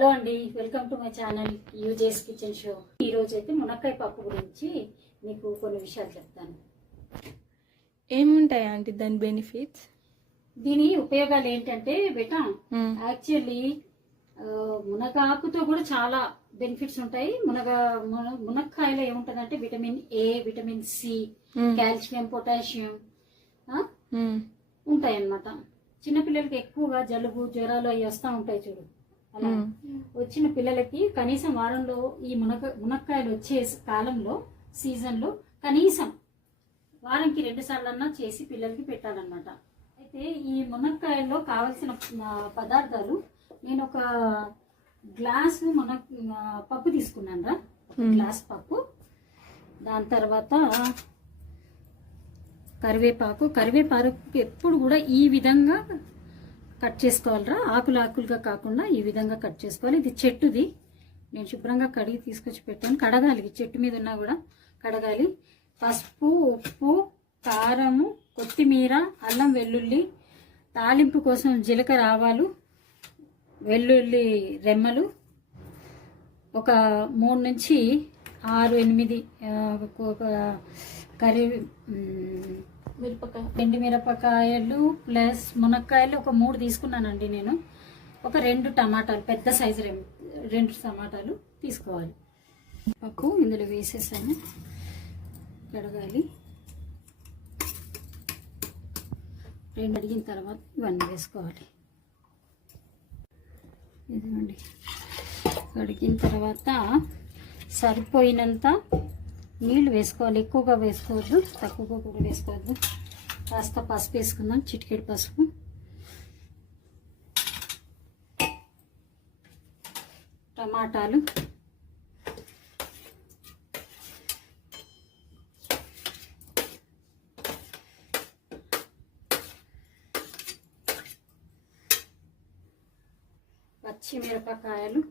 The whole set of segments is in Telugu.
హలో అండి, వెల్కమ్ టు మై ఛానల్ యూజేస్ కిచెన్ షో. ఈరోజు అయితే మునక్కాయ పప్పు గురించి మీకు కొన్ని విషయాలు చెప్తాను. ఏముంటాయి అంటే దాని బెనిఫిట్స్? దీని ఉపయోగాలు ఏంటంటే బేటా, యాక్చువల్లీ మునగాకుతో కూడా చాలా బెనిఫిట్స్ ఉంటాయి. మునక్కాయలో ఏముంటదంటే vitamin A, vitamin C, calcium, potassium ఉంటాయి అన్నమాట. చిన్నపిల్లలకి ఎక్కువగా జలుబు, జ్వరాలు అవి వస్తూ ఉంటాయి చూడు. అలా వచ్చిన పిల్లలకి కనీసం వారంలో ఈ మునక్కాయలు వచ్చే కాలంలో, సీజన్ లో కనీసం వారానికి 2 సార్లన్నా చేసి పిల్లలకి పెట్టాలన్నమాట. అయితే ఈ మునక్కాయల్లో కావలసిన పదార్థాలు, నేను ఒక గ్లాసు పప్పు తీసుకున్నాను రా, గ్లాస్ పప్పు. దాని తర్వాత కరివేపాకు ఎప్పుడు కూడా ఈ విధంగా కట్ చేసుకోవాలరా, ఆకులుగా కాకుండా ఈ విధంగా కట్ చేసుకోవాలి. ఇది చెట్టుది, నేను శుభ్రంగా కడిగి తీసుకొచ్చి పెట్టాను. కడగాలి, చెట్టు మీద ఉన్నా కూడా కడగాలి. పసుపు, ఉప్పు, కారము, కొత్తిమీర, అల్లం వెల్లుల్లి, తాలింపు కోసం జీలకర్ర, ఆవాలు, వెల్లుల్లి రెమ్మలు, ఒక 3 నుంచి 6, 8 ఎండు మిరపకాయలు ప్లస్ మునక్కాయలు ఒక 3 తీసుకున్నానండి నేను. ఒక 2 టమాటాలు, పెద్ద సైజు 2 టమాటాలు తీసుకోవాలి. పప్పు ఇందులో వేసేసాను, కడగాలి. 2 అడిగిన తర్వాత ఇవన్నీ వేసుకోవాలి. ఇదిగోండి, కడిగిన తర్వాత సరిపోయినంత నీళ్ళు వేసుకోవాలి. ఎక్కువగా వేసుకోవద్దు, తక్కువగా కూడా వేసుకోవద్దు. కాస్త పసుపు వేసుకుందాం, చిటికెడు పసుపు. టమాటాలు, పచ్చిమిరపకాయలు,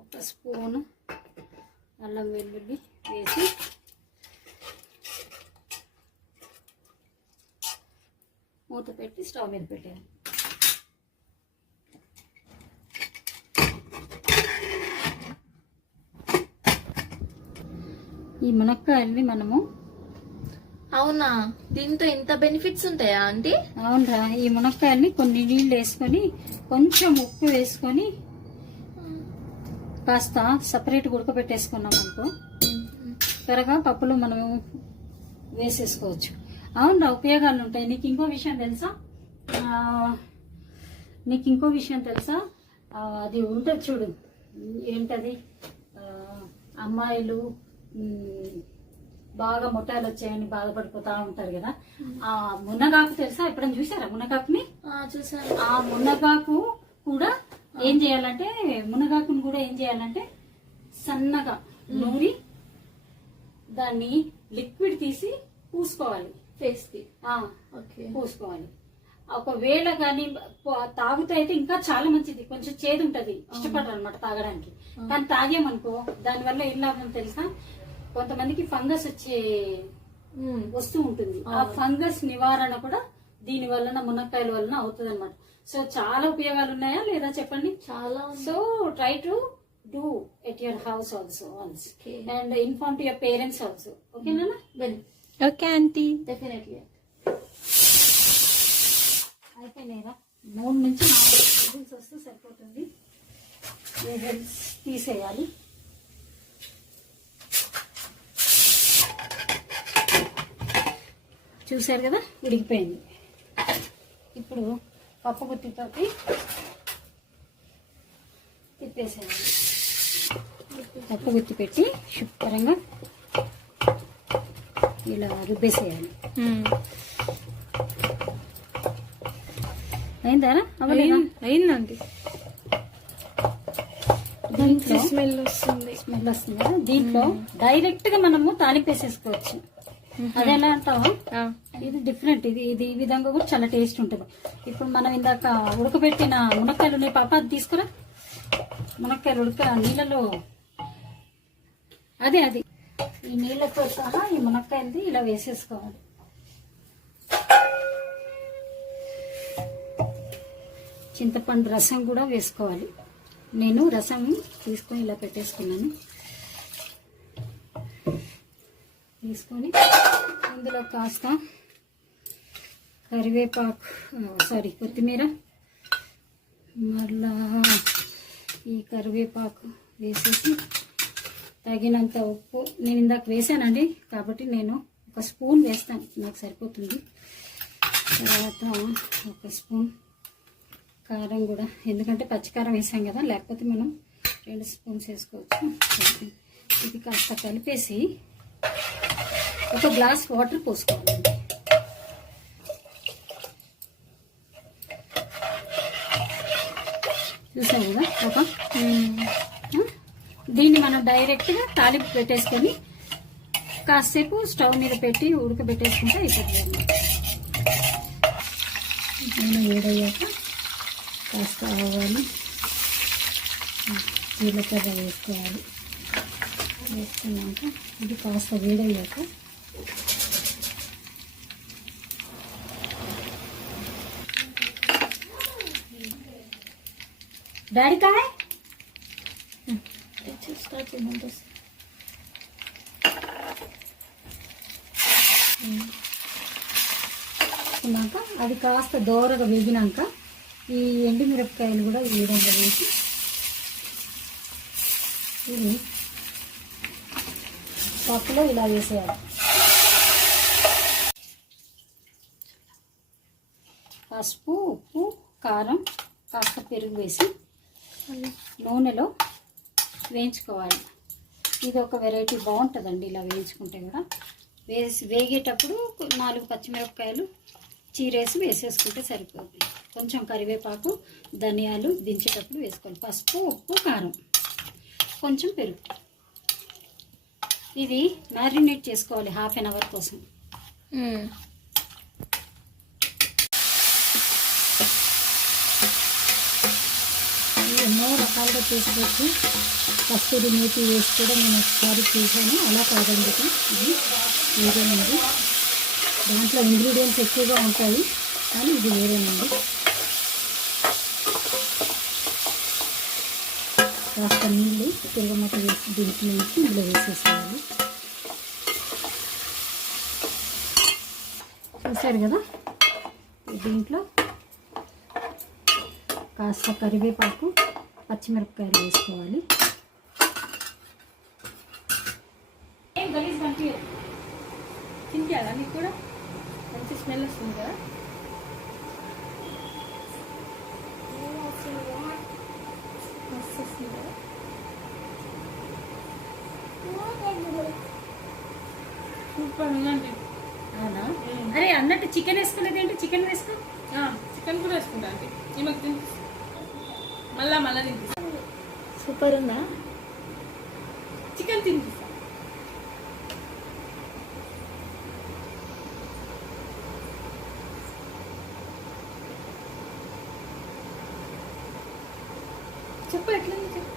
ఒక స్పూను అల్లం వెల్లుల్లి వేసి మూత పెట్టి స్టవ్ మీద పెట్టాను. ఈ మునక్కాయల్ని మనము, అవునా, దీంతో ఇంత బెనిఫిట్స్ ఉంటాయా ఆంటీ? అవునరా, ఈ మునక్కాయల్ని కొన్ని నీళ్ళు వేసుకొని, కొంచెం ఉప్పు వేసుకొని కాస్త సపరేట్ ఉడకబెట్టేసుకున్నాం అనుకో, త్వరగా పప్పులో మనం వేసేసుకోవచ్చు. అవునరా, ఉపయోగాలు ఉంటాయి. నీకు ఇంకో విషయం తెలుసా? అది ఉంటుంది చూడు, ఏంటది, అమ్మాయిలు బాగా మొట్టాలు వచ్చాయని బాధపడిపోతా ఉంటారు కదా. ఆ మునగాకు తెలుసా? ఎప్పుడైనా చూసారా మునగాకుని? చూసాను. ఆ మునగాకు కూడా ఏం చేయాలంటే, మునగాకును కూడా ఏం చేయాలంటే సన్నగా నూరి దాన్ని లిక్విడ్ తీసి పూసుకోవాలి, ఫేస్ కి పూసుకోవాలి. ఒకవేళ కానీ తాగుతే అయితే ఇంకా చాలా మంచిది. కొంచెం చేదు ఉంటది, ఇష్టపడరు అనమాట తాగడానికి. కానీ తాగేమనుకో దానివల్ల ఏం లాభం తెలుసా? కొంతమందికి ఫంగస్ వచ్చే వస్తూ ఉంటుంది. ఆ ఫంగస్ నివారణ కూడా దీని వలన, మునక్కాయల వలన అవుతుంది అనమాట. సో చాలా ఉపయోగాలు ఉన్నాయా లేదా చెప్పండి? చాలా. So try to do at your house also once and inform to your parents also. ఓకేనా? Okay aunty, definitely. అయిపోయినాయిరా, 3 నుంచి 4 విజిల్స్ వస్తే సరిపోతుంది. విజిల్స్ తీసేయాలి. చూసారు కదా, ఉడికిపోయింది. ఇప్పుడు పప్పు గుత్తితోటి తిప్పేసేయాలి. పప్పు గుత్తి పెట్టి శుభ్రంగా ఇలా రుబ్బేసేయాలి. అయిందారా? అయిందండి. దీంట్లో స్మెల్ వస్తుంది కదా. దీంట్లో డైరెక్ట్ గా మనము తాలింపేసేసుకోవచ్చు. అదేలా అంటావా? ఇది డిఫరెంట్. ఇది ఈ విధంగా కూడా చాలా టేస్ట్ ఉంటుంది. ఇప్పుడు మనం ఇందాక ఉడకబెట్టిన మునక్కాయలు ఉన్నాయి పాప, అది తీసుకురా. మునక్కాయలు నీళ్ళలో, అది ఈ నీళ్ళతో సహా ఈ మునక్కాయలది ఇలా వేసేసుకోవాలి. చింతపండు రసం కూడా వేసుకోవాలి. నేను రసం తీసుకొని ఇలా పెట్టేసుకున్నాను. తీసుకొని అందులో కాస్త కొత్తిమీర, మళ్ళా ఈ కరివేపాకు వేసేసి తగినంత ఉప్పు నేను ఇందాక వేసానండి, కాబట్టి నేను 1 స్పూన్ వేస్తాను, నాకు సరిపోతుంది. తర్వాత 1 స్పూన్ కారం కూడా, ఎందుకంటే పచ్చికారం వేసాం కదా, లేకపోతే మనం 2 స్పూన్స్ వేసుకోవచ్చు. ఇది కాస్త కలిపేసి 1 గ్లాస్ వాటర్ పోసుకోవాలండి. చూసాం కదా దీన్ని మనం డైరెక్ట్గా తాలింపు పెట్టేసుకొని కాసేపు స్టవ్ మీద పెట్టి ఉడకబెట్టేసుకుంటే అయిపోతుంది. నూనె వేడయ్యాక కాస్త ఆవాలు, జీలకర్ర వేసుకోవాలి. వేసుకున్నాక ఇది కాస్త వేడయ్యాక డాడీ కాయ అది కాస్త దోరగా వేగినాక ఈ ఎండుమిరపకాయలు కూడా ఈ విధంగా వేసి ఇది పప్పులో ఇలా వేసేయాలి. పసుపు, ఉప్పు, కారం, కాస్త పెరుగు వేసి నూనెలో వేయించుకోవాలి. ఇది ఒక వెరైటీ బాగుంటుందండి ఇలా వేయించుకుంటే కూడా. వేగేటప్పుడు 4 పచ్చిమిరపకాయలు చీరేసి వేసేసుకుంటే సరిపోతుంది. కొంచెం కరివేపాకు, ధనియాలు దించేటప్పుడు వేసుకోవాలి. పసుపు, ఉప్పు, కారం, కొంచెం పెరుగు. ఇది మ్యారినేట్ చేసుకోవాలి 1/2 అవర్ కోసం. ఎన్నో రకాలుగా చేసుకోవచ్చు. కస్తూరి మేతి వేసి కూడా నేను ఒకసారి చేశాను, అలా కాదండి. ఇది వేరేనండి, దాంట్లో ఇంగ్రీడియంట్స్ ఎక్కువగా ఉంటాయి, కానీ ఇది వేరేనండి. కాస్త నీళ్ళు తిరగమట వేసి దీంట్లో నుంచి ఇందులో వేసేసేయాలి. చూసారు కదా, దీంట్లో కాస్త కరివేపాకు, పచ్చిమిరపకాయలు వేసుకోవాలి. ఏం గలీజ్ కనిపించదు, తింటారా? మీకు కూడా మంచి స్మెల్ వస్తుంది కదా. సూపర్ ఉందండి. అవునా? అరే అన్నట్టు చికెన్ వేసుకోలేదు ఏంటి? చికెన్ వేసుకో. చికెన్ కూడా వేసుకుంటా అండి. ఈమెకు తినిపిస్తా, మళ్ళా తినిపిస్తా. సూపర్ ఉందా? చికెన్ తినిపిస్తా. చెప్పు ఎట్లా చెప్పు.